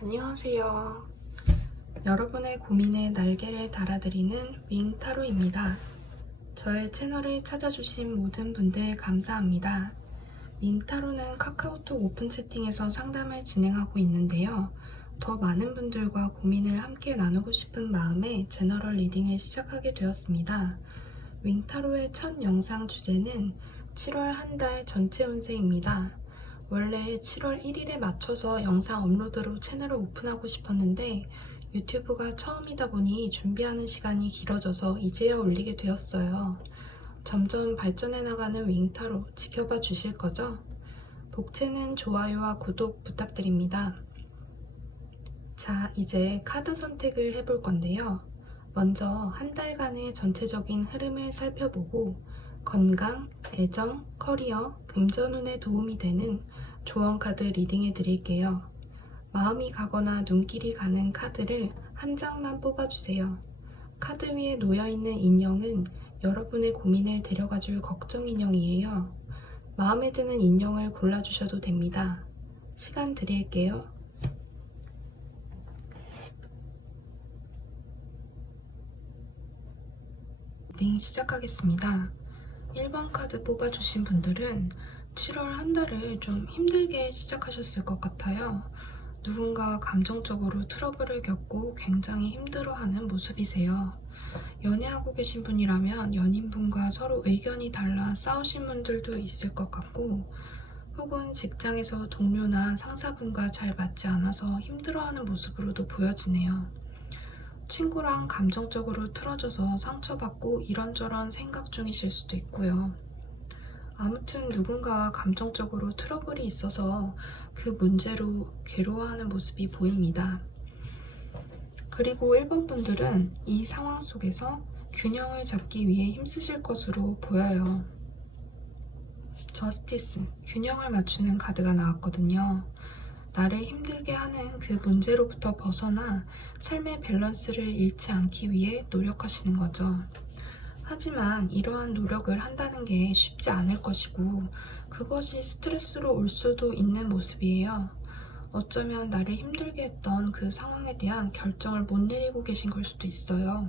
안녕하세요. 여러분의 고민에 날개를 달아드리는 윙타로입니다. 저의 채널을 찾아주신 모든 분들 감사합니다. 윙타로는 카카오톡 오픈 채팅에서 상담을 진행하고 있는데요. 더 많은 분들과 고민을 함께 나누고 싶은 마음에 제너럴 리딩을 시작하게 되었습니다. 윙타로의 첫 영상 주제는 7월 한 달 전체 운세입니다. 원래 7월 1일에 맞춰서 영상 업로드로 채널을 오픈하고 싶었는데 유튜브가 처음이다 보니 준비하는 시간이 길어져서 이제야 올리게 되었어요. 점점 발전해 나가는 윙타로 지켜봐 주실 거죠? 복채는 좋아요와 구독 부탁드립니다. 자, 이제 카드 선택을 해볼 건데요. 먼저 한 달간의 전체적인 흐름을 살펴보고 건강, 애정, 커리어, 금전운에 도움이 되는 조언 카드 리딩해 드릴게요. 마음이 가거나 눈길이 가는 카드를 한 장만 뽑아주세요. 카드 위에 놓여있는 인형은 여러분의 고민을 데려가줄 걱정 인형이에요. 마음에 드는 인형을 골라주셔도 됩니다. 시간 드릴게요. 리딩 시작하겠습니다. 1번 카드 뽑아주신 분들은 7월 한 달을 좀 힘들게 시작하셨을 것 같아요. 누군가와 감정적으로 트러블을 겪고 굉장히 힘들어하는 모습이세요. 연애하고 계신 분이라면 연인분과 서로 의견이 달라 싸우신 분들도 있을 것 같고, 혹은 직장에서 동료나 상사분과 잘 맞지 않아서 힘들어하는 모습으로도 보여지네요. 친구랑 감정적으로 틀어져서 상처받고 이런저런 생각 중이실 수도 있고요. 아무튼 누군가와 감정적으로 트러블이 있어서 그 문제로 괴로워하는 모습이 보입니다. 그리고 1번 분들은 이 상황 속에서 균형을 잡기 위해 힘쓰실 것으로 보여요. 저스티스, 균형을 맞추는 카드가 나왔거든요. 나를 힘들게 하는 그 문제로부터 벗어나 삶의 밸런스를 잃지 않기 위해 노력하시는 거죠. 하지만 이러한 노력을 한다는 게 쉽지 않을 것이고 그것이 스트레스로 올 수도 있는 모습이에요. 어쩌면 나를 힘들게 했던 그 상황에 대한 결정을 못 내리고 계신 걸 수도 있어요.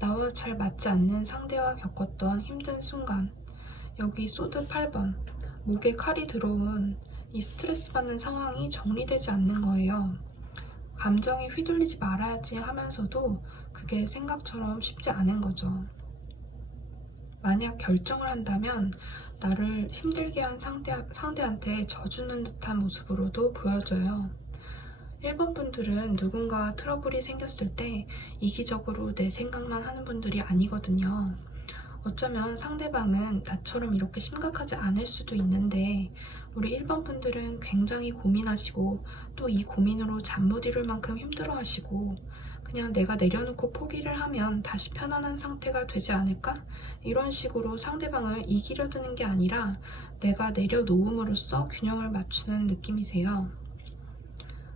나와 잘 맞지 않는 상대와 겪었던 힘든 순간, 여기 소드 8번, 목에 칼이 들어온 이 스트레스 받는 상황이 정리되지 않는 거예요. 감정에 휘둘리지 말아야지 하면서도 그게 생각처럼 쉽지 않은 거죠. 만약 결정을 한다면 나를 힘들게 한 상대한테 져주는 듯한 모습으로도 보여져요. 1번 분들은 누군가와 트러블이 생겼을 때 이기적으로 내 생각만 하는 분들이 아니거든요. 어쩌면 상대방은 나처럼 이렇게 심각하지 않을 수도 있는데 우리 1번 분들은 굉장히 고민하시고 또 이 고민으로 잠 못 이룰 만큼 힘들어하시고 그냥 내가 내려놓고 포기를 하면 다시 편안한 상태가 되지 않을까? 이런 식으로 상대방을 이기려 드는 게 아니라 내가 내려놓음으로써 균형을 맞추는 느낌이세요.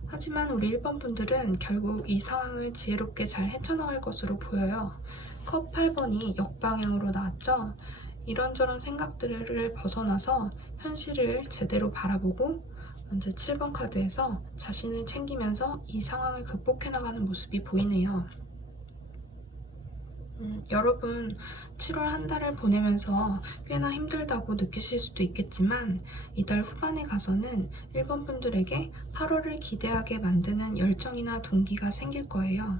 하지만 우리 1번 분들은 결국 이 상황을 지혜롭게 잘 헤쳐나갈 것으로 보여요. 컵 8번이 역방향으로 나왔죠? 이런저런 생각들을 벗어나서 현실을 제대로 바라보고 먼저 7번 카드에서 자신을 챙기면서 이 상황을 극복해 나가는 모습이 보이네요. 여러분 7월 한 달을 보내면서 꽤나 힘들다고 느끼실 수도 있겠지만 이달 후반에 가서는 1번 분들에게 8월을 기대하게 만드는 열정이나 동기가 생길 거예요.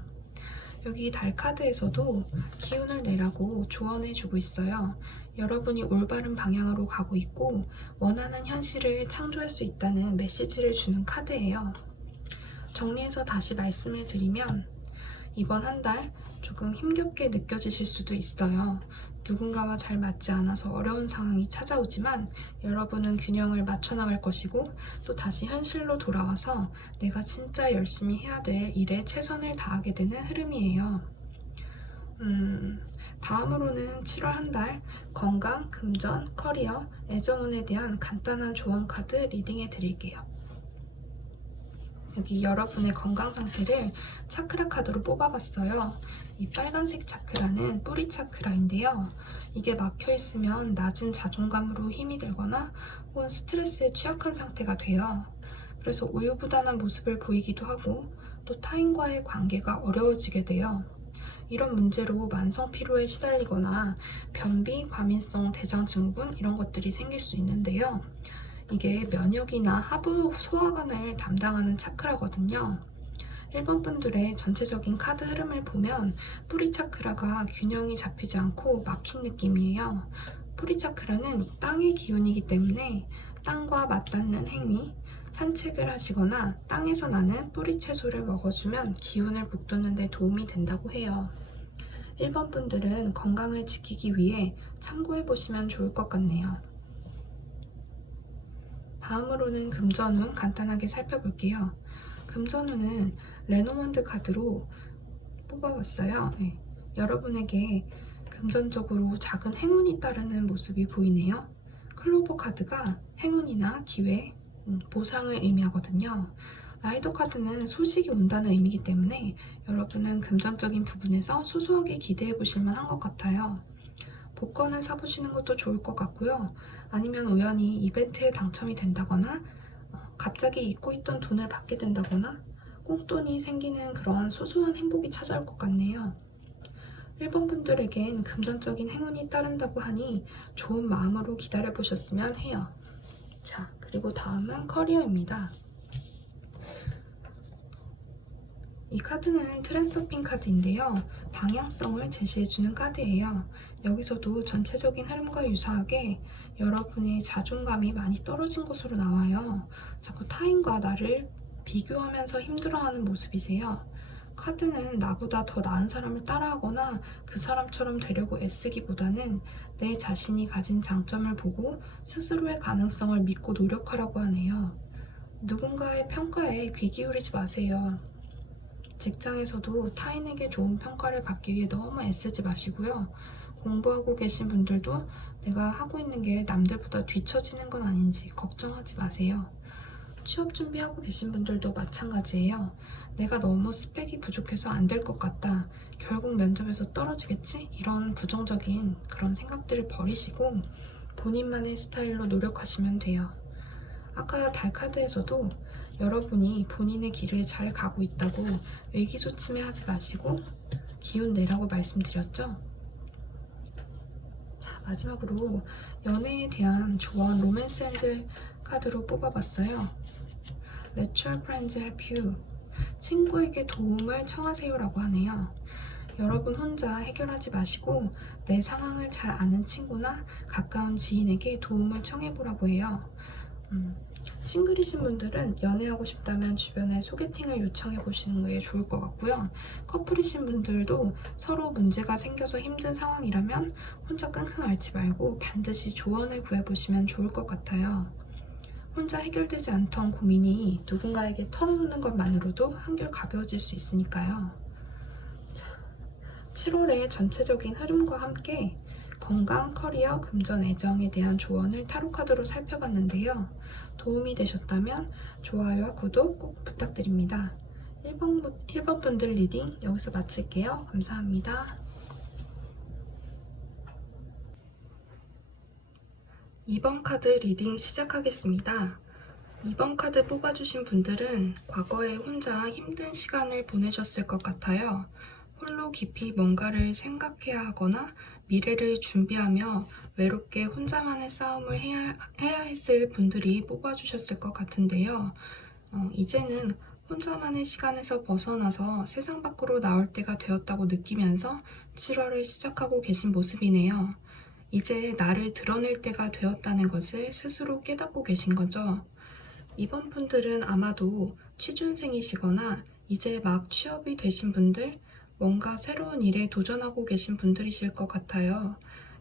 여기 달 카드에서도 기운을 내라고 조언해주고 있어요. 여러분이 올바른 방향으로 가고 있고 원하는 현실을 창조할 수 있다는 메시지를 주는 카드예요. 정리해서 다시 말씀을 드리면 이번 한 달 조금 힘겹게 느껴지실 수도 있어요. 누군가와 잘 맞지 않아서 어려운 상황이 찾아오지만 여러분은 균형을 맞춰나갈 것이고 또 다시 현실로 돌아와서 내가 진짜 열심히 해야 될 일에 최선을 다하게 되는 흐름이에요. 다음으로는 7월 한 달 건강, 금전, 커리어, 애정운에 대한 간단한 조언 카드 리딩해 드릴게요. 여기 여러분의 건강 상태를 차크라 카드로 뽑아봤어요. 이 빨간색 차크라는 뿌리 차크라인데요. 이게 막혀 있으면 낮은 자존감으로 힘이 들거나 혹은 스트레스에 취약한 상태가 돼요. 그래서 우유부단한 모습을 보이기도 하고 또 타인과의 관계가 어려워지게 돼요. 이런 문제로 만성 피로에 시달리거나 변비, 과민성 대장증후군 이런 것들이 생길 수 있는데요. 이게 면역이나 하부 소화관을 담당하는 차크라거든요. 일본 분들의 전체적인 카드 흐름을 보면 뿌리 차크라가 균형이 잡히지 않고 막힌 느낌이에요. 뿌리 차크라는 땅의 기운이기 때문에 땅과 맞닿는 행위, 산책을 하시거나 땅에서 나는 뿌리 채소를 먹어주면 기운을 북돋는 데 도움이 된다고 해요. 일본 분들은 건강을 지키기 위해 참고해 보시면 좋을 것 같네요. 다음으로는 금전운 간단하게 살펴볼게요. 금전운은 레노먼드 카드로 뽑아봤어요. 네. 여러분에게 금전적으로 작은 행운이 따르는 모습이 보이네요. 클로버 카드가 행운이나 기회, 보상을 의미하거든요. 라이더 카드는 소식이 온다는 의미이기 때문에 여러분은 금전적인 부분에서 소소하게 기대해 보실 만한 것 같아요. 복권을 사보시는 것도 좋을 것 같고요. 아니면 우연히 이벤트에 당첨이 된다거나 갑자기 잊고 있던 돈을 받게 된다거나 꽁돈이 생기는 그러한 소소한 행복이 찾아올 것 같네요. 일본 분들에겐 금전적인 행운이 따른다고 하니 좋은 마음으로 기다려 보셨으면 해요. 자, 그리고 다음은 커리어입니다. 이 카드는 트랜스서핑 카드인데요. 방향성을 제시해주는 카드예요. 여기서도 전체적인 흐름과 유사하게 여러분의 자존감이 많이 떨어진 것으로 나와요. 자꾸 타인과 나를 비교하면서 힘들어하는 모습이세요. 카드는 나보다 더 나은 사람을 따라하거나 그 사람처럼 되려고 애쓰기보다는 내 자신이 가진 장점을 보고 스스로의 가능성을 믿고 노력하라고 하네요. 누군가의 평가에 귀 기울이지 마세요. 직장에서도 타인에게 좋은 평가를 받기 위해 너무 애쓰지 마시고요. 공부하고 계신 분들도 내가 하고 있는 게 남들보다 뒤처지는 건 아닌지 걱정하지 마세요. 취업 준비하고 계신 분들도 마찬가지예요. 내가 너무 스펙이 부족해서 안 될 것 같다. 결국 면접에서 떨어지겠지? 이런 부정적인 그런 생각들을 버리시고 본인만의 스타일로 노력하시면 돼요. 아까 달 카드에서도 여러분이 본인의 길을 잘 가고 있다고 의기소침해하지 마시고 기운 내라고 말씀드렸죠? 자, 마지막으로 연애에 대한 조언 로맨스 엔젤 카드로 뽑아봤어요. Let your friends help you. 친구에게 도움을 청하세요 라고 하네요. 여러분 혼자 해결하지 마시고 내 상황을 잘 아는 친구나 가까운 지인에게 도움을 청해보라고 해요. 싱글이신 분들은 연애하고 싶다면 주변에 소개팅을 요청해 보시는 게 좋을 것 같고요. 커플이신 분들도 서로 문제가 생겨서 힘든 상황이라면 혼자 끙끙 앓지 말고 반드시 조언을 구해보시면 좋을 것 같아요. 혼자 해결되지 않던 고민이 누군가에게 털어놓는 것만으로도 한결 가벼워질 수 있으니까요. 7월의 전체적인 흐름과 함께 건강, 커리어, 금전, 애정에 대한 조언을 타로카드로 살펴봤는데요. 도움이 되셨다면 좋아요와 구독 꼭 부탁드립니다. 1번 분들 리딩 여기서 마칠게요. 감사합니다. 2번 카드 리딩 시작하겠습니다. 2번 카드 뽑아주신 분들은 과거에 혼자 힘든 시간을 보내셨을 것 같아요. 홀로 깊이 뭔가를 생각해야 하거나 미래를 준비하며 외롭게 혼자만의 싸움을 해야 했을 분들이 뽑아주셨을 것 같은데요. 이제는 혼자만의 시간에서 벗어나서 세상 밖으로 나올 때가 되었다고 느끼면서 7월을 시작하고 계신 모습이네요. 이제 나를 드러낼 때가 되었다는 것을 스스로 깨닫고 계신 거죠. 이번 분들은 아마도 취준생이시거나 이제 막 취업이 되신 분들, 뭔가 새로운 일에 도전하고 계신 분들이실 것 같아요.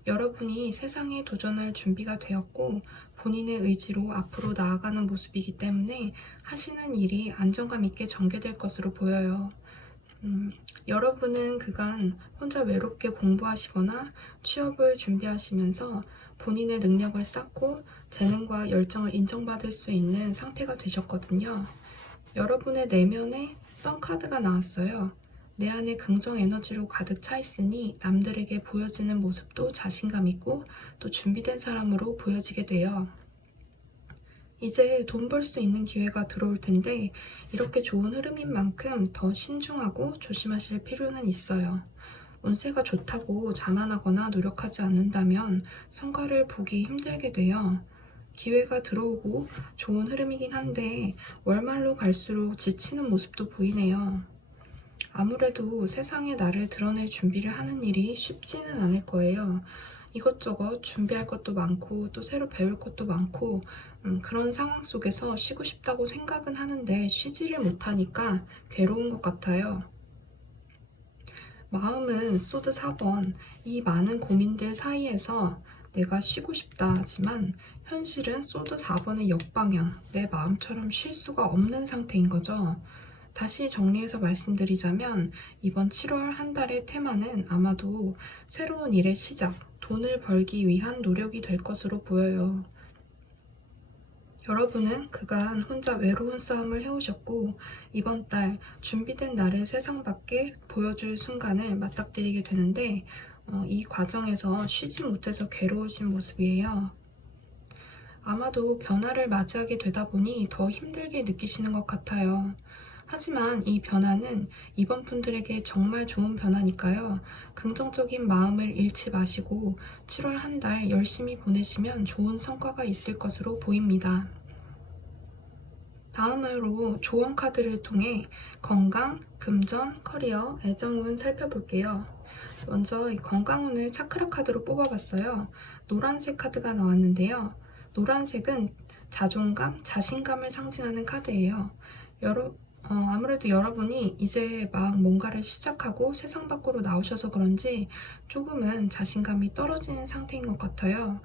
여러분이 세상에 도전할 준비가 되었고 본인의 의지로 앞으로 나아가는 모습이기 때문에 하시는 일이 안정감 있게 전개될 것으로 보여요. 여러분은 그간 혼자 외롭게 공부하시거나 취업을 준비하시면서 본인의 능력을 쌓고 재능과 열정을 인정받을 수 있는 상태가 되셨거든요. 여러분의 내면에 썬카드가 나왔어요. 내 안에 긍정 에너지로 가득 차 있으니 남들에게 보여지는 모습도 자신감 있고 또 준비된 사람으로 보여지게 돼요. 이제 돈 벌 수 있는 기회가 들어올 텐데 이렇게 좋은 흐름인 만큼 더 신중하고 조심하실 필요는 있어요. 운세가 좋다고 자만하거나 노력하지 않는다면 성과를 보기 힘들게 돼요. 기회가 들어오고 좋은 흐름이긴 한데 월말로 갈수록 지치는 모습도 보이네요. 아무래도 세상에 나를 드러낼 준비를 하는 일이 쉽지는 않을 거예요. 이것저것 준비할 것도 많고 또 새로 배울 것도 많고 그런 상황 속에서 쉬고 싶다고 생각은 하는데 쉬지를 못하니까 괴로운 것 같아요. 마음은 소드 4번, 이 많은 고민들 사이에서 내가 쉬고 싶다 하지만 현실은 소드 4번의 역방향, 내 마음처럼 쉴 수가 없는 상태인 거죠. 다시 정리해서 말씀드리자면 이번 7월 한 달의 테마는 아마도 새로운 일의 시작, 돈을 벌기 위한 노력이 될 것으로 보여요. 여러분은 그간 혼자 외로운 싸움을 해오셨고 이번 달 준비된 나를 세상 밖에 보여줄 순간을 맞닥뜨리게 되는데 이 과정에서 쉬지 못해서 괴로우신 모습이에요. 아마도 변화를 맞이하게 되다 보니 더 힘들게 느끼시는 것 같아요. 하지만 이 변화는 이번 분들에게 정말 좋은 변화니까요. 긍정적인 마음을 잃지 마시고 7월 한 달 열심히 보내시면 좋은 성과가 있을 것으로 보입니다. 다음으로 조언 카드를 통해 건강, 금전, 커리어, 애정운 살펴볼게요. 먼저 이 건강운을 차크라 카드로 뽑아봤어요. 노란색 카드가 나왔는데요. 노란색은 자존감, 자신감을 상징하는 카드예요. 아무래도 여러분이 이제 막 뭔가를 시작하고 세상 밖으로 나오셔서 그런지 조금은 자신감이 떨어지는 상태인 것 같아요.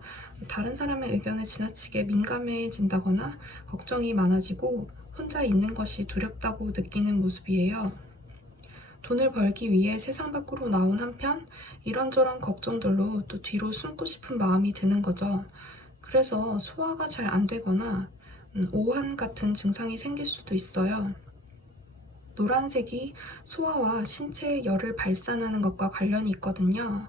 다른 사람의 의견에 지나치게 민감해진다거나 걱정이 많아지고 혼자 있는 것이 두렵다고 느끼는 모습이에요. 돈을 벌기 위해 세상 밖으로 나온 한편 이런저런 걱정들로 또 뒤로 숨고 싶은 마음이 드는 거죠. 그래서 소화가 잘 안 되거나 오한 같은 증상이 생길 수도 있어요. 노란색이 소화와 신체의 열을 발산하는 것과 관련이 있거든요.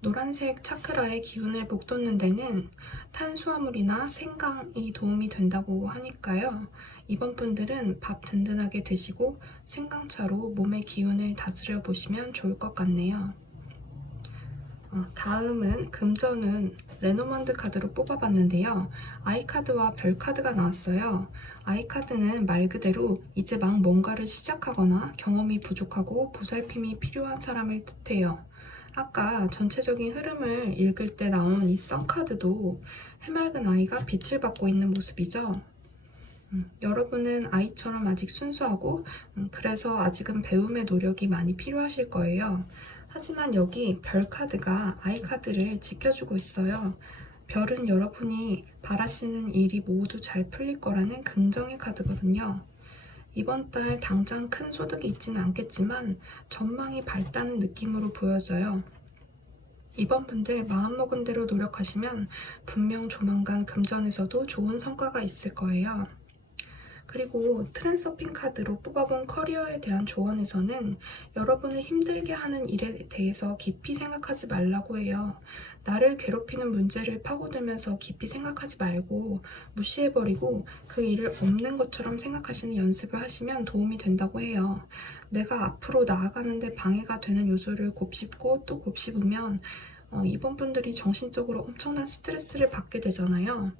노란색 차크라의 기운을 북돋는 데는 탄수화물이나 생강이 도움이 된다고 하니까요. 이번 분들은 밥 든든하게 드시고 생강차로 몸의 기운을 다스려 보시면 좋을 것 같네요. 다음은 금전운 레노먼드 카드로 뽑아봤는데요. 아이카드와 별카드가 나왔어요. 아이카드는 말 그대로 이제 막 뭔가를 시작하거나 경험이 부족하고 보살핌이 필요한 사람을 뜻해요. 아까 전체적인 흐름을 읽을 때 나온 이 썬카드도 해맑은 아이가 빛을 받고 있는 모습이죠. 여러분은 아이처럼 아직 순수하고 그래서 아직은 배움의 노력이 많이 필요하실 거예요. 하지만 여기 별 카드가 아이 카드를 지켜주고 있어요. 별은 여러분이 바라시는 일이 모두 잘 풀릴 거라는 긍정의 카드거든요. 이번 달 당장 큰 소득이 있지는 않겠지만 전망이 밝다는 느낌으로 보여져요. 이번 분들 마음먹은 대로 노력하시면 분명 조만간 금전에서도 좋은 성과가 있을 거예요. 그리고 트랜서핑 카드로 뽑아본 커리어에 대한 조언에서는 여러분을 힘들게 하는 일에 대해서 깊이 생각하지 말라고 해요. 나를 괴롭히는 문제를 파고들면서 깊이 생각하지 말고 무시해버리고 그 일을 없는 것처럼 생각하시는 연습을 하시면 도움이 된다고 해요. 내가 앞으로 나아가는데 방해가 되는 요소를 곱씹고 또 곱씹으면 이번 분들이 정신적으로 엄청난 스트레스를 받게 되잖아요.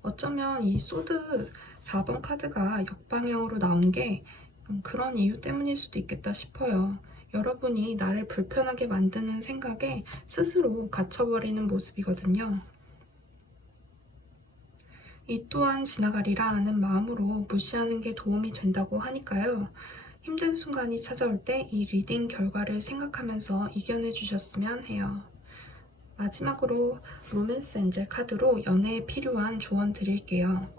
어쩌면 이 소드 4번 카드가 역방향으로 나온 게 그런 이유 때문일 수도 있겠다 싶어요. 여러분이 나를 불편하게 만드는 생각에 스스로 갇혀버리는 모습이거든요. 이 또한 지나가리라 하는 마음으로 무시하는 게 도움이 된다고 하니까요. 힘든 순간이 찾아올 때 이 리딩 결과를 생각하면서 이겨내 주셨으면 해요. 마지막으로 로맨스 엔젤 카드로 연애에 필요한 조언 드릴게요.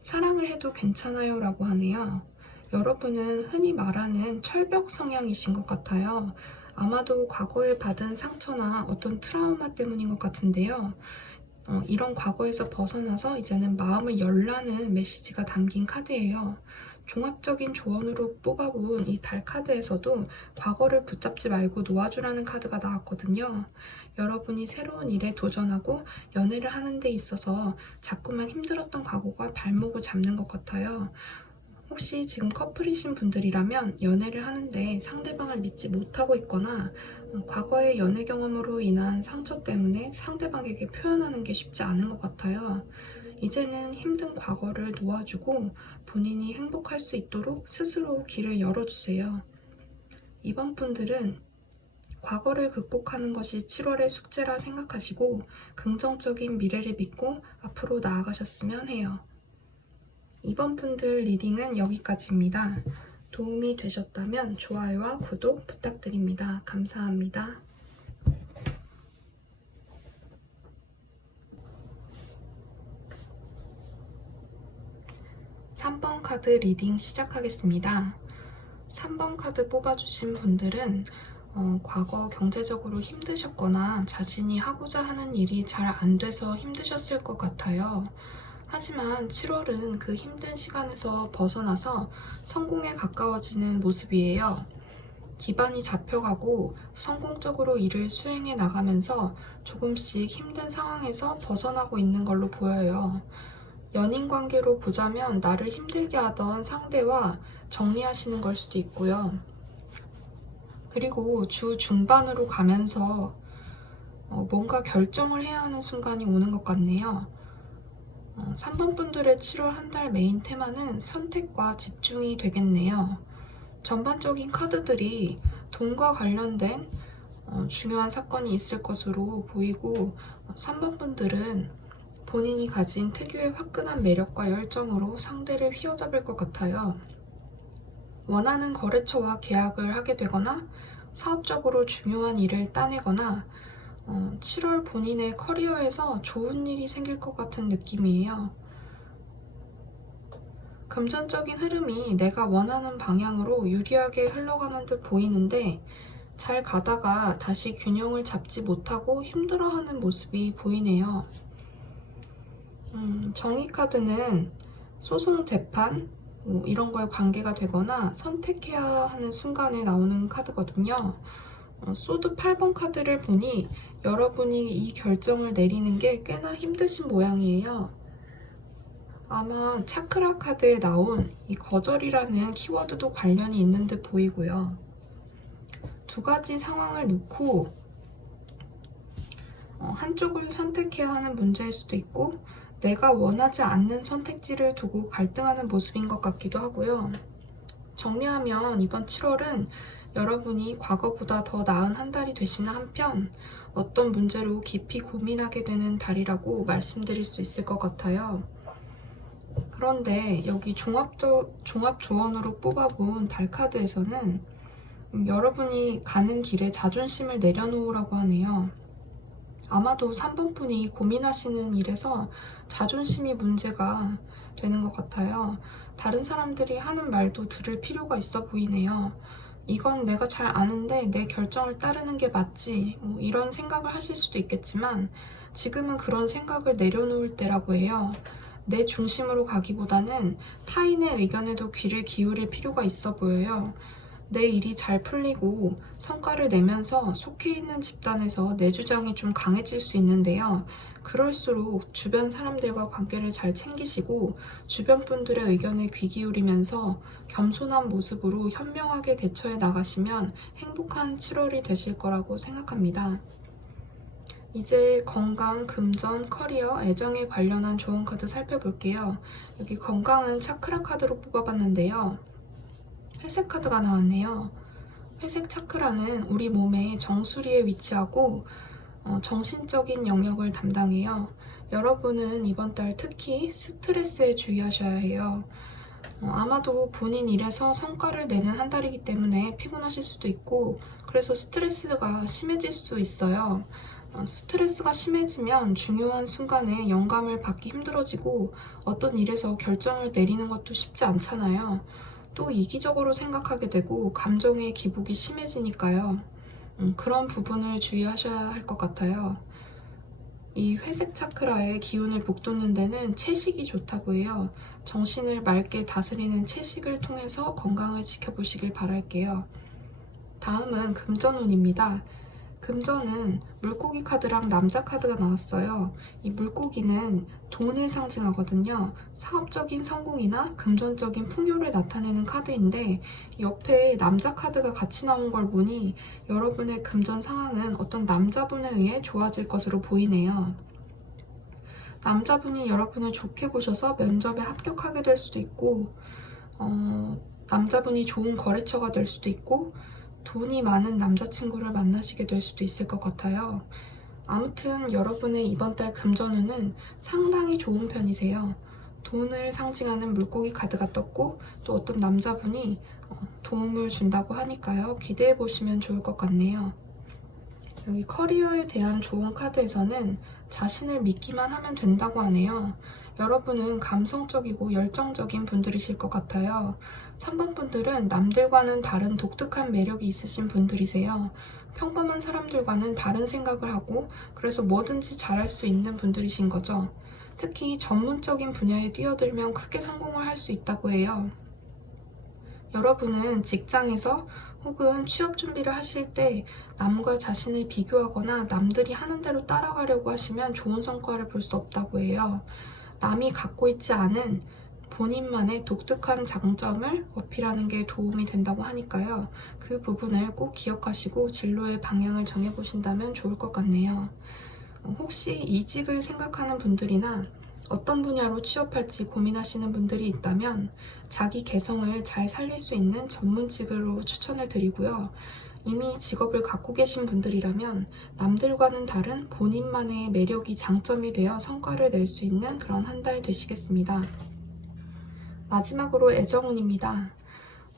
사랑을 해도 괜찮아요 라고 하네요. 여러분은 흔히 말하는 철벽 성향이신 것 같아요. 아마도 과거에 받은 상처나 어떤 트라우마 때문인 것 같은데요. 이런 과거에서 벗어나서 이제는 마음을 열라는 메시지가 담긴 카드예요. 종합적인 조언으로 뽑아본 이 달 카드에서도 과거를 붙잡지 말고 놓아주라는 카드가 나왔거든요. 여러분이 새로운 일에 도전하고 연애를 하는 데 있어서 자꾸만 힘들었던 과거가 발목을 잡는 것 같아요. 혹시 지금 커플이신 분들이라면 연애를 하는데 상대방을 믿지 못하고 있거나 과거의 연애 경험으로 인한 상처 때문에 상대방에게 표현하는 게 쉽지 않은 것 같아요. 이제는 힘든 과거를 놓아주고 본인이 행복할 수 있도록 스스로 길을 열어주세요. 이번 분들은 과거를 극복하는 것이 7월의 숙제라 생각하시고 긍정적인 미래를 믿고 앞으로 나아가셨으면 해요. 이번 분들 리딩은 여기까지입니다. 도움이 되셨다면 좋아요와 구독 부탁드립니다. 감사합니다. 3번 카드 리딩 시작하겠습니다. 3번 카드 뽑아주신 분들은 과거 경제적으로 힘드셨거나 자신이 하고자 하는 일이 잘 안 돼서 힘드셨을 것 같아요. 하지만 7월은 그 힘든 시간에서 벗어나서 성공에 가까워지는 모습이에요. 기반이 잡혀가고 성공적으로 일을 수행해 나가면서 조금씩 힘든 상황에서 벗어나고 있는 걸로 보여요. 연인 관계로 보자면 나를 힘들게 하던 상대와 정리하시는 걸 수도 있고요. 그리고 주 중반으로 가면서 뭔가 결정을 해야 하는 순간이 오는 것 같네요. 3번 분들의 7월 한 달 메인 테마는 선택과 집중이 되겠네요. 전반적인 카드들이 돈과 관련된 중요한 사건이 있을 것으로 보이고 3번 분들은 본인이 가진 특유의 화끈한 매력과 열정으로 상대를 휘어잡을 것 같아요. 원하는 거래처와 계약을 하게 되거나 사업적으로 중요한 일을 따내거나 7월 본인의 커리어에서 좋은 일이 생길 것 같은 느낌이에요. 금전적인 흐름이 내가 원하는 방향으로 유리하게 흘러가는 듯 보이는데 잘 가다가 다시 균형을 잡지 못하고 힘들어하는 모습이 보이네요. 정의 카드는 소송 재판 이런 거에 관계가 되거나 선택해야 하는 순간에 나오는 카드거든요. 소드 8번 카드를 보니 여러분이 이 결정을 내리는 게 꽤나 힘드신 모양이에요. 아마 차크라 카드에 나온 이 거절이라는 키워드도 관련이 있는 듯 보이고요. 두 가지 상황을 놓고 한쪽을 선택해야 하는 문제일 수도 있고 내가 원하지 않는 선택지를 두고 갈등하는 모습인 것 같기도 하고요. 정리하면 이번 7월은 여러분이 과거보다 더 나은 한 달이 되시는 한편 어떤 문제로 깊이 고민하게 되는 달이라고 말씀드릴 수 있을 것 같아요. 그런데 여기 종합 조언으로 뽑아본 달 카드에서는 여러분이 가는 길에 자존심을 내려놓으라고 하네요. 아마도 3번 분이 고민하시는 일에서 자존심이 문제가 되는 것 같아요. 다른 사람들이 하는 말도 들을 필요가 있어 보이네요. 이건 내가 잘 아는데 내 결정을 따르는 게 맞지 이런 생각을 하실 수도 있겠지만 지금은 그런 생각을 내려놓을 때라고 해요. 내 중심으로 가기보다는 타인의 의견에도 귀를 기울일 필요가 있어 보여요. 내 일이 잘 풀리고 성과를 내면서 속해 있는 집단에서 내 주장이 좀 강해질 수 있는데요. 그럴수록 주변 사람들과 관계를 잘 챙기시고 주변 분들의 의견에 귀 기울이면서 겸손한 모습으로 현명하게 대처해 나가시면 행복한 7월이 되실 거라고 생각합니다. 이제 건강, 금전, 커리어, 애정에 관련한 조언 카드 살펴볼게요. 여기 건강은 차크라 카드로 뽑아봤는데요. 회색 카드가 나왔네요. 회색 차크라는 우리 몸의 정수리에 위치하고 정신적인 영역을 담당해요. 여러분은 이번 달 특히 스트레스에 주의하셔야 해요. 아마도 본인 일에서 성과를 내는 한 달이기 때문에 피곤하실 수도 있고 그래서 스트레스가 심해질 수 있어요. 스트레스가 심해지면 중요한 순간에 영감을 받기 힘들어지고 어떤 일에서 결정을 내리는 것도 쉽지 않잖아요. 또 이기적으로 생각하게 되고 감정의 기복이 심해지니까요. 그런 부분을 주의하셔야 할 것 같아요. 이 회색 차크라의 기운을 북돋는 데는 채식이 좋다고 해요. 정신을 맑게 다스리는 채식을 통해서 건강을 지켜보시길 바랄게요. 다음은 금전운입니다. 금전은 물고기 카드랑 남자 카드가 나왔어요. 이 물고기는 돈을 상징하거든요. 사업적인 성공이나 금전적인 풍요를 나타내는 카드인데 옆에 남자 카드가 같이 나온 걸 보니 여러분의 금전 상황은 어떤 남자분에 의해 좋아질 것으로 보이네요. 남자분이 여러분을 좋게 보셔서 면접에 합격하게 될 수도 있고 남자분이 좋은 거래처가 될 수도 있고 돈이 많은 남자친구를 만나시게 될 수도 있을 것 같아요. 아무튼 여러분의 이번 달 금전운은 상당히 좋은 편이세요. 돈을 상징하는 물고기 카드가 떴고 또 어떤 남자분이 도움을 준다고 하니까요. 기대해 보시면 좋을 것 같네요. 여기 커리어에 대한 좋은 카드에서는 자신을 믿기만 하면 된다고 하네요. 여러분은 감성적이고 열정적인 분들이실 것 같아요. 3번 분들은 남들과는 다른 독특한 매력이 있으신 분들이세요. 평범한 사람들과는 다른 생각을 하고 그래서 뭐든지 잘할 수 있는 분들이신 거죠. 특히 전문적인 분야에 뛰어들면 크게 성공을 할 수 있다고 해요. 여러분은 직장에서 혹은 취업 준비를 하실 때 남과 자신을 비교하거나 남들이 하는 대로 따라가려고 하시면 좋은 성과를 볼 수 없다고 해요. 남이 갖고 있지 않은 본인만의 독특한 장점을 어필하는 게 도움이 된다고 하니까요. 그 부분을 꼭 기억하시고 진로의 방향을 정해보신다면 좋을 것 같네요. 혹시 이직을 생각하는 분들이나 어떤 분야로 취업할지 고민하시는 분들이 있다면 자기 개성을 잘 살릴 수 있는 전문직으로 추천을 드리고요. 이미 직업을 갖고 계신 분들이라면 남들과는 다른 본인만의 매력이 장점이 되어 성과를 낼 수 있는 그런 한 달 되시겠습니다. 마지막으로 애정운입니다.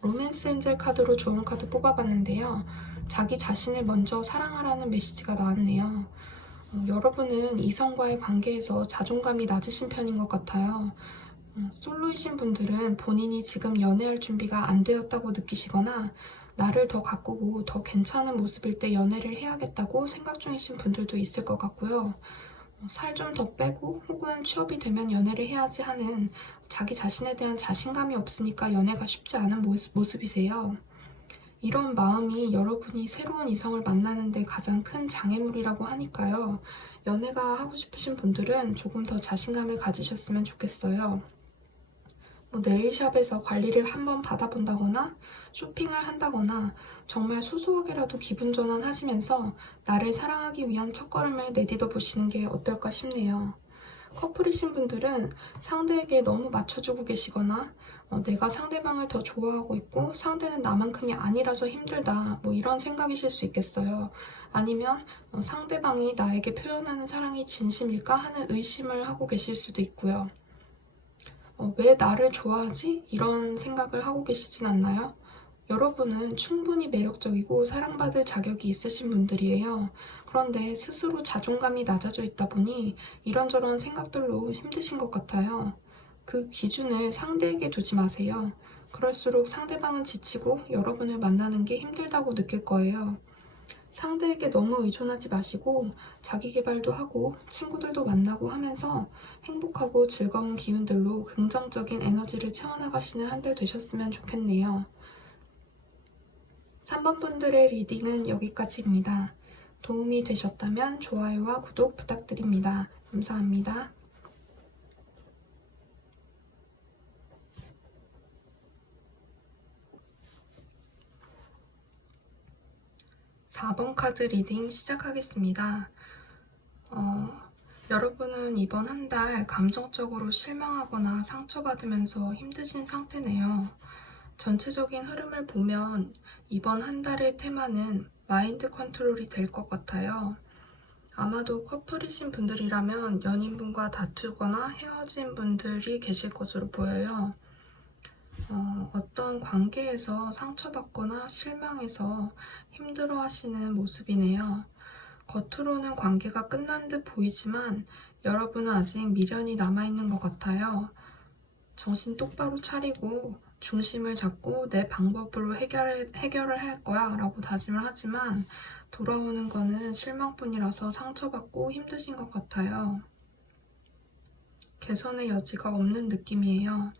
로맨스 엔젤 카드로 좋은 카드 뽑아봤는데요. 자기 자신을 먼저 사랑하라는 메시지가 나왔네요. 여러분은 이성과의 관계에서 자존감이 낮으신 편인 것 같아요. 솔로이신 분들은 본인이 지금 연애할 준비가 안 되었다고 느끼시거나 나를 더 가꾸고 더 괜찮은 모습일 때 연애를 해야겠다고 생각 중이신 분들도 있을 것 같고요. 살 좀 더 빼고 혹은 취업이 되면 연애를 해야지 하는 자기 자신에 대한 자신감이 없으니까 연애가 쉽지 않은 모습이세요. 이런 마음이 여러분이 새로운 이성을 만나는 데 가장 큰 장애물이라고 하니까요. 연애가 하고 싶으신 분들은 조금 더 자신감을 가지셨으면 좋겠어요. 네일샵에서 관리를 한번 받아본다거나 쇼핑을 한다거나 정말 소소하게라도 기분 전환하시면서 나를 사랑하기 위한 첫걸음을 내딛어 보시는 게 어떨까 싶네요. 커플이신 분들은 상대에게 너무 맞춰주고 계시거나 내가 상대방을 더 좋아하고 있고 상대는 나만큼이 아니라서 힘들다 이런 생각이실 수 있겠어요. 아니면 상대방이 나에게 표현하는 사랑이 진심일까 하는 의심을 하고 계실 수도 있고요. 왜 나를 좋아하지? 이런 생각을 하고 계시진 않나요? 여러분은 충분히 매력적이고 사랑받을 자격이 있으신 분들이에요. 그런데 스스로 자존감이 낮아져 있다 보니 이런저런 생각들로 힘드신 것 같아요. 그 기준을 상대에게 두지 마세요. 그럴수록 상대방은 지치고 여러분을 만나는 게 힘들다고 느낄 거예요. 상대에게 너무 의존하지 마시고 자기 개발도 하고 친구들도 만나고 하면서 행복하고 즐거운 기운들로 긍정적인 에너지를 채워나가시는 한 달 되셨으면 좋겠네요. 3번 분들의 리딩은 여기까지입니다. 도움이 되셨다면 좋아요와 구독 부탁드립니다. 감사합니다. 4번 카드 리딩 시작하겠습니다. 여러분은 이번 한 달 감정적으로 실망하거나 상처받으면서 힘드신 상태네요. 전체적인 흐름을 보면 이번 한 달의 테마는 마인드 컨트롤이 될 것 같아요. 아마도 커플이신 분들이라면 연인분과 다투거나 헤어진 분들이 계실 것으로 보여요. 어떤 관계에서 상처받거나 실망해서 힘들어 하시는 모습이네요. 겉으로는 관계가 끝난 듯 보이지만 여러분은 아직 미련이 남아있는 것 같아요. 정신 똑바로 차리고 중심을 잡고 내 방법으로 해결을 할 거야 라고 다짐을 하지만 돌아오는 거는 실망뿐이라서 상처받고 힘드신 것 같아요. 개선의 여지가 없는 느낌이에요.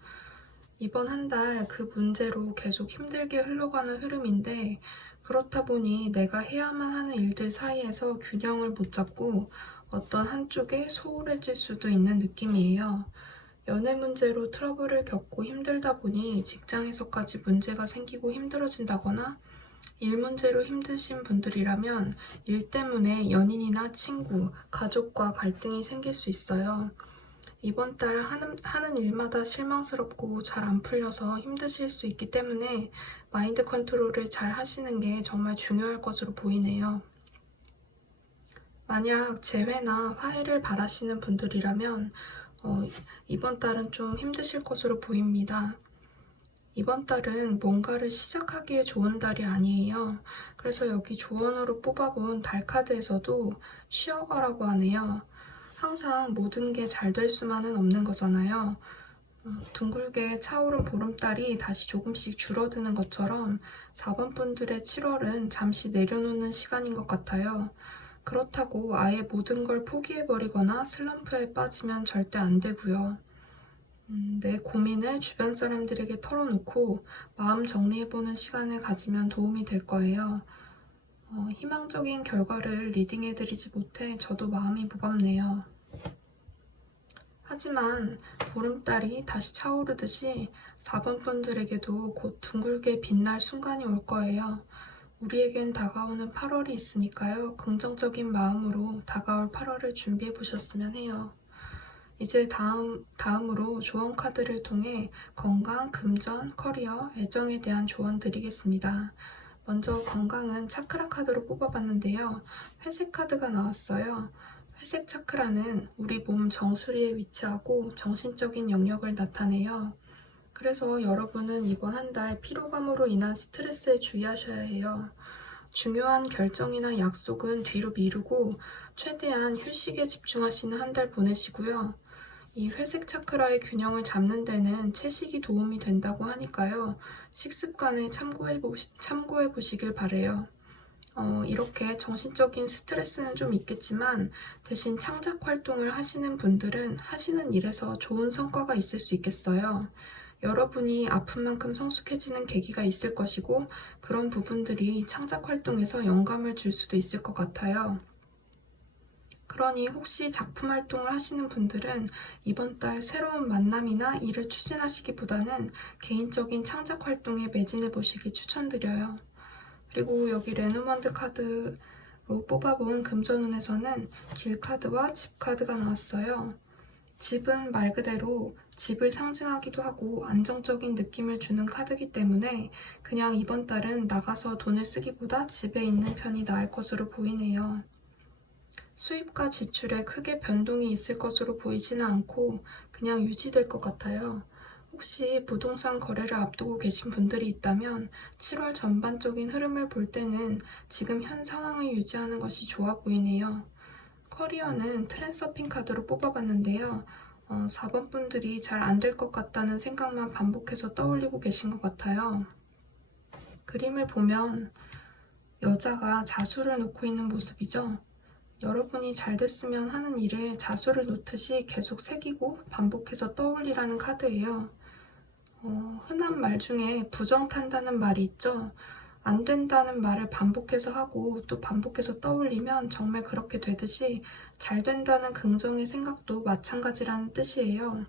이번 한 달 그 문제로 계속 힘들게 흘러가는 흐름인데 그렇다 보니 내가 해야만 하는 일들 사이에서 균형을 못 잡고 어떤 한쪽에 소홀해질 수도 있는 느낌이에요. 연애 문제로 트러블을 겪고 힘들다 보니 직장에서까지 문제가 생기고 힘들어진다거나 일 문제로 힘드신 분들이라면 일 때문에 연인이나 친구, 가족과 갈등이 생길 수 있어요. 이번 달 하는 일마다 실망스럽고 잘 안 풀려서 힘드실 수 있기 때문에 마인드 컨트롤을 잘 하시는 게 정말 중요할 것으로 보이네요. 만약 재회나 화해를 바라시는 분들이라면 이번 달은 좀 힘드실 것으로 보입니다. 이번 달은 뭔가를 시작하기에 좋은 달이 아니에요. 그래서 여기 조언으로 뽑아본 달 카드에서도 쉬어가라고 하네요. 항상 모든 게 잘 될 수만은 없는 거잖아요. 둥글게 차오른 보름달이 다시 조금씩 줄어드는 것처럼 4번 분들의 7월은 잠시 내려놓는 시간인 것 같아요. 그렇다고 아예 모든 걸 포기해버리거나 슬럼프에 빠지면 절대 안 되고요. 내 고민을 주변 사람들에게 털어놓고 마음 정리해보는 시간을 가지면 도움이 될 거예요. 희망적인 결과를 리딩해드리지 못해 저도 마음이 무겁네요. 하지만 보름달이 다시 차오르듯이 4번 분들에게도 곧 둥글게 빛날 순간이 올 거예요. 우리에겐 다가오는 8월이 있으니까요. 긍정적인 마음으로 다가올 8월을 준비해 보셨으면 해요. 이제 다음으로 조언 카드를 통해 건강, 금전, 커리어, 애정에 대한 조언 드리겠습니다. 먼저 건강은 차크라 카드로 뽑아봤는데요. 회색 카드가 나왔어요. 회색 차크라는 우리 몸 정수리에 위치하고 정신적인 영역을 나타내요. 그래서 여러분은 이번 한 달 피로감으로 인한 스트레스에 주의하셔야 해요. 중요한 결정이나 약속은 뒤로 미루고 최대한 휴식에 집중하시는 한 달 보내시고요. 이 회색 차크라의 균형을 잡는 데는 채식이 도움이 된다고 하니까요. 식습관을 참고해 보시길 바래요. 이렇게 정신적인 스트레스는 좀 있겠지만 대신 창작 활동을 하시는 분들은 하시는 일에서 좋은 성과가 있을 수 있겠어요. 여러분이 아픈 만큼 성숙해지는 계기가 있을 것이고 그런 부분들이 창작 활동에서 영감을 줄 수도 있을 것 같아요. 그러니 혹시 작품 활동을 하시는 분들은 이번 달 새로운 만남이나 일을 추진하시기보다는 개인적인 창작 활동에 매진해 보시기 추천드려요. 그리고 여기 레노만드 카드로 뽑아본 금전운에서는 길 카드와 집 카드가 나왔어요. 집은 말 그대로 집을 상징하기도 하고 안정적인 느낌을 주는 카드이기 때문에 그냥 이번 달은 나가서 돈을 쓰기보다 집에 있는 편이 나을 것으로 보이네요. 수입과 지출에 크게 변동이 있을 것으로 보이지는 않고 그냥 유지될 것 같아요. 혹시 부동산 거래를 앞두고 계신 분들이 있다면 7월 전반적인 흐름을 볼 때는 지금 현 상황을 유지하는 것이 좋아 보이네요. 커리어는 트랜서핑 카드로 뽑아봤는데요. 4번 분들이 잘 안 될 것 같다는 생각만 반복해서 떠올리고 계신 것 같아요. 그림을 보면 여자가 자수를 놓고 있는 모습이죠. 여러분이 잘 됐으면 하는 일을 자수를 놓듯이 계속 새기고 반복해서 떠올리라는 카드예요. 흔한 말 중에 부정탄다는 말이 있죠. 안 된다는 말을 반복해서 하고 또 반복해서 떠올리면 정말 그렇게 되듯이 잘 된다는 긍정의 생각도 마찬가지라는 뜻이에요.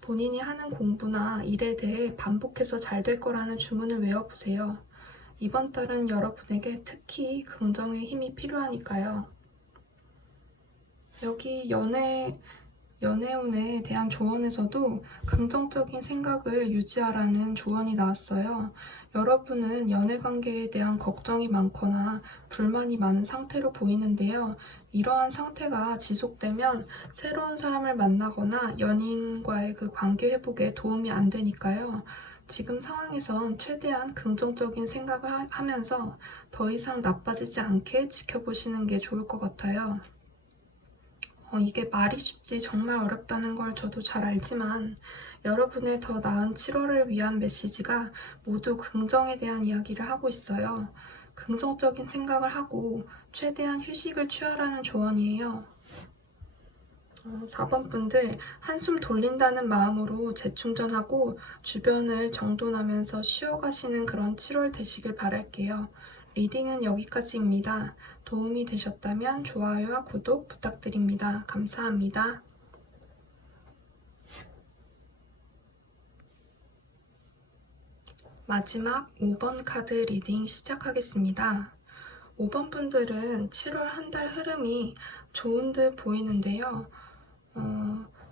본인이 하는 공부나 일에 대해 반복해서 잘 될 거라는 주문을 외워보세요. 이번 달은 여러분에게 특히 긍정의 힘이 필요하니까요. 여기 연애운에 대한 조언에서도 긍정적인 생각을 유지하라는 조언이 나왔어요. 여러분은 연애관계에 대한 걱정이 많거나 불만이 많은 상태로 보이는데요. 이러한 상태가 지속되면 새로운 사람을 만나거나 연인과의 그 관계 회복에 도움이 안 되니까요. 지금 상황에선 최대한 긍정적인 생각을 하면서 더 이상 나빠지지 않게 지켜보시는 게 좋을 것 같아요. 이게 말이 쉽지 정말 어렵다는 걸 저도 잘 알지만 여러분의 더 나은 7월을 위한 메시지가 모두 긍정에 대한 이야기를 하고 있어요. 긍정적인 생각을 하고 최대한 휴식을 취하라는 조언이에요. 4번 분들, 한숨 돌린다는 마음으로 재충전하고 주변을 정돈하면서 쉬어가시는 그런 7월 되시길 바랄게요. 리딩은 여기까지입니다. 도움이 되셨다면 좋아요와 구독 부탁드립니다. 감사합니다. 마지막 5번 카드 리딩 시작하겠습니다. 5번 분들은 7월 한 달 흐름이 좋은 듯 보이는데요.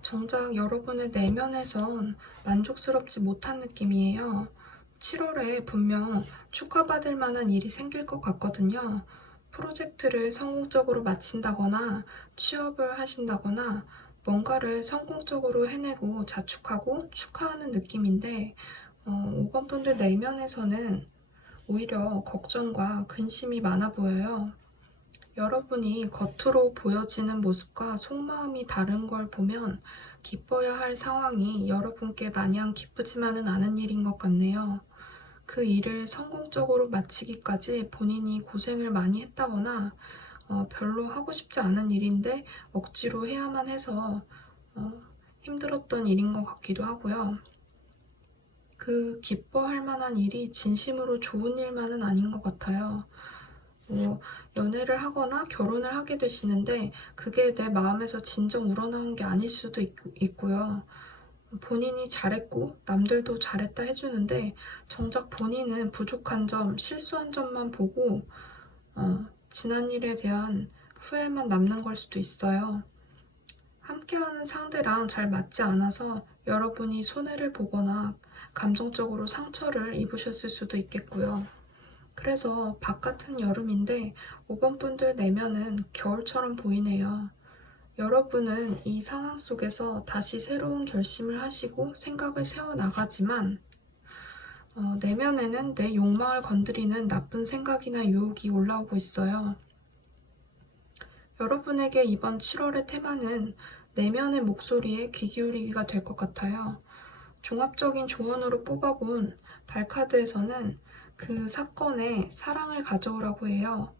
정작 여러분의 내면에선 만족스럽지 못한 느낌이에요. 7월에 분명 축하받을 만한 일이 생길 것 같거든요. 프로젝트를 성공적으로 마친다거나 취업을 하신다거나 뭔가를 성공적으로 해내고 자축하고 축하하는 느낌인데 5번 분들 내면에서는 오히려 걱정과 근심이 많아 보여요. 여러분이 겉으로 보여지는 모습과 속마음이 다른 걸 보면 기뻐야 할 상황이 여러분께 마냥 기쁘지만은 않은 일인 것 같네요. 그 일을 성공적으로 마치기까지 본인이 고생을 많이 했다거나 별로 하고 싶지 않은 일인데 억지로 해야만 해서 힘들었던 일인 것 같기도 하고요. 그 기뻐할 만한 일이 진심으로 좋은 일만은 아닌 것 같아요. 연애를 하거나 결혼을 하게 되시는데 그게 내 마음에서 진정 우러나온 게 아닐 수도 있고요. 본인이 잘했고 남들도 잘했다 해주는데 정작 본인은 부족한 점, 실수한 점만 보고 지난 일에 대한 후회만 남는 걸 수도 있어요. 함께하는 상대랑 잘 맞지 않아서 여러분이 손해를 보거나 감정적으로 상처를 입으셨을 수도 있겠고요. 그래서 바깥은 여름인데 5번 분들 내면은 겨울처럼 보이네요. 여러분은 이 상황 속에서 다시 새로운 결심을 하시고 생각을 세워나가지만 내면에는 내 욕망을 건드리는 나쁜 생각이나 유혹이 올라오고 있어요. 여러분에게 이번 7월의 테마는 내면의 목소리에 귀 기울이기가 될 것 같아요. 종합적인 조언으로 뽑아본 달카드에서는 그 사건에 사랑을 가져오라고 해요.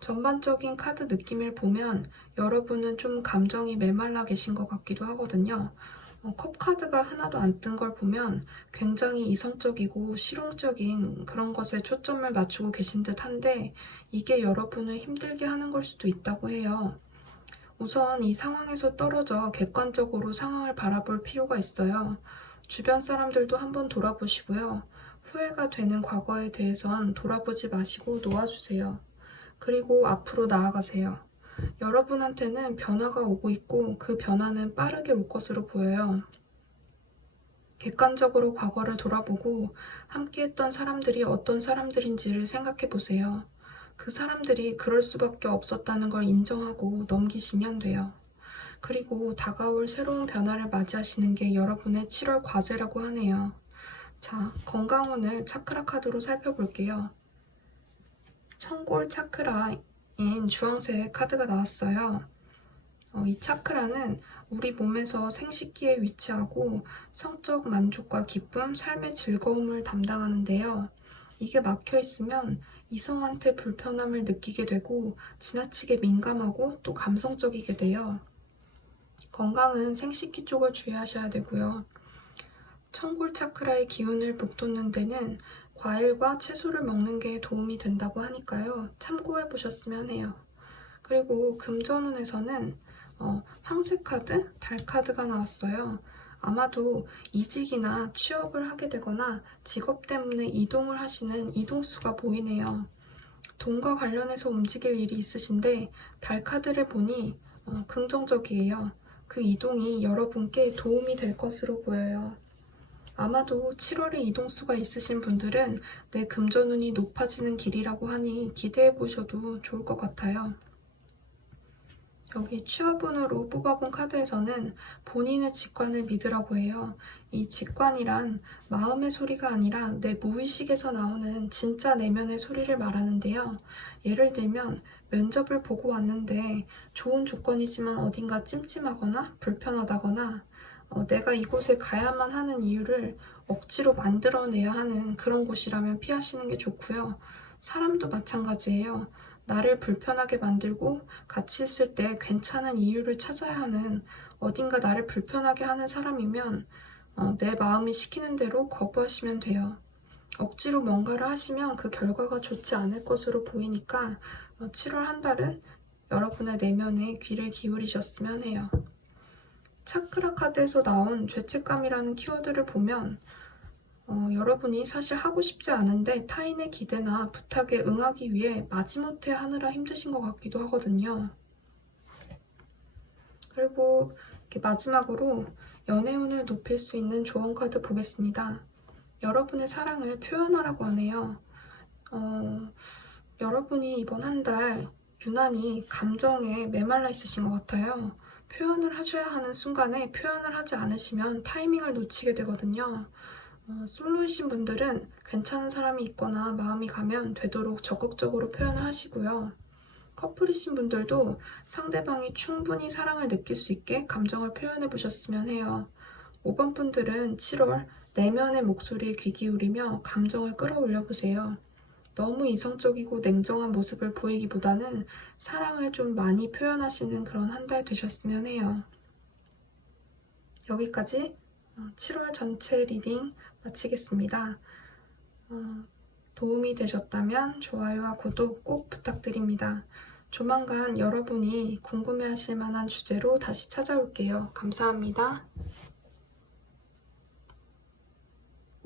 전반적인 카드 느낌을 보면 여러분은 좀 감정이 메말라 계신 것 같기도 하거든요. 컵 카드가 하나도 안 뜬 걸 보면 굉장히 이성적이고 실용적인 그런 것에 초점을 맞추고 계신 듯 한데 이게 여러분을 힘들게 하는 걸 수도 있다고 해요. 우선 이 상황에서 떨어져 객관적으로 상황을 바라볼 필요가 있어요. 주변 사람들도 한번 돌아보시고요. 후회가 되는 과거에 대해선 돌아보지 마시고 놓아주세요. 그리고 앞으로 나아가세요. 여러분한테는 변화가 오고 있고 그 변화는 빠르게 올 것으로 보여요. 객관적으로 과거를 돌아보고 함께했던 사람들이 어떤 사람들인지를 생각해 보세요. 그 사람들이 그럴 수밖에 없었다는 걸 인정하고 넘기시면 돼요. 그리고 다가올 새로운 변화를 맞이하시는 게 여러분의 7월 과제라고 하네요. 자, 건강운을 차크라 카드로 살펴볼게요. 청골 차크라인 주황색 카드가 나왔어요. 이 차크라는 우리 몸에서 생식기에 위치하고 성적 만족과 기쁨, 삶의 즐거움을 담당하는데요. 이게 막혀 있으면 이성한테 불편함을 느끼게 되고 지나치게 민감하고 또 감성적이게 돼요. 건강은 생식기 쪽을 주의하셔야 되고요. 청골 차크라의 기운을 북돋는 데는 과일과 채소를 먹는 게 도움이 된다고 하니까요. 참고해 보셨으면 해요. 그리고 금전운에서는 황색 카드, 달 카드가 나왔어요. 아마도 이직이나 취업을 하게 되거나 직업 때문에 이동을 하시는 이동수가 보이네요. 돈과 관련해서 움직일 일이 있으신데 달 카드를 보니 긍정적이에요. 그 이동이 여러분께 도움이 될 것으로 보여요. 아마도 7월에 이동수가 있으신 분들은 내 금전운이 높아지는 길이라고 하니 기대해 보셔도 좋을 것 같아요. 여기 취업운으로 뽑아본 카드에서는 본인의 직관을 믿으라고 해요. 이 직관이란 마음의 소리가 아니라 내 무의식에서 나오는 진짜 내면의 소리를 말하는데요. 예를 들면 면접을 보고 왔는데 좋은 조건이지만 어딘가 찜찜하거나 불편하다거나 내가 이곳에 가야만 하는 이유를 억지로 만들어내야 하는 그런 곳이라면 피하시는 게 좋고요. 사람도 마찬가지예요. 나를 불편하게 만들고 같이 있을 때 괜찮은 이유를 찾아야 하는 어딘가 나를 불편하게 하는 사람이면 내 마음이 시키는 대로 거부하시면 돼요. 억지로 뭔가를 하시면 그 결과가 좋지 않을 것으로 보이니까 7월 한 달은 여러분의 내면에 귀를 기울이셨으면 해요. 차크라 카드에서 나온 죄책감이라는 키워드를 보면 여러분이 사실 하고 싶지 않은데 타인의 기대나 부탁에 응하기 위해 마지못해 하느라 힘드신 것 같기도 하거든요. 그리고 이렇게 마지막으로 연애운을 높일 수 있는 조언 카드 보겠습니다. 여러분의 사랑을 표현하라고 하네요. 여러분이 이번 한 달 유난히 감정에 메말라 있으신 것 같아요. 표현을 하셔야 하는 순간에 표현을 하지 않으시면 타이밍을 놓치게 되거든요. 솔로이신 분들은 괜찮은 사람이 있거나 마음이 가면 되도록 적극적으로 표현을 하시고요. 커플이신 분들도 상대방이 충분히 사랑을 느낄 수 있게 감정을 표현해 보셨으면 해요. 5번 분들은 7월 내면의 목소리에 귀 기울이며 감정을 끌어올려 보세요. 너무 이성적이고 냉정한 모습을 보이기보다는 사랑을 좀 많이 표현하시는 그런 한 달 되셨으면 해요. 여기까지 7월 전체 리딩 마치겠습니다. 도움이 되셨다면 좋아요와 구독 꼭 부탁드립니다. 조만간 여러분이 궁금해하실 만한 주제로 다시 찾아올게요. 감사합니다.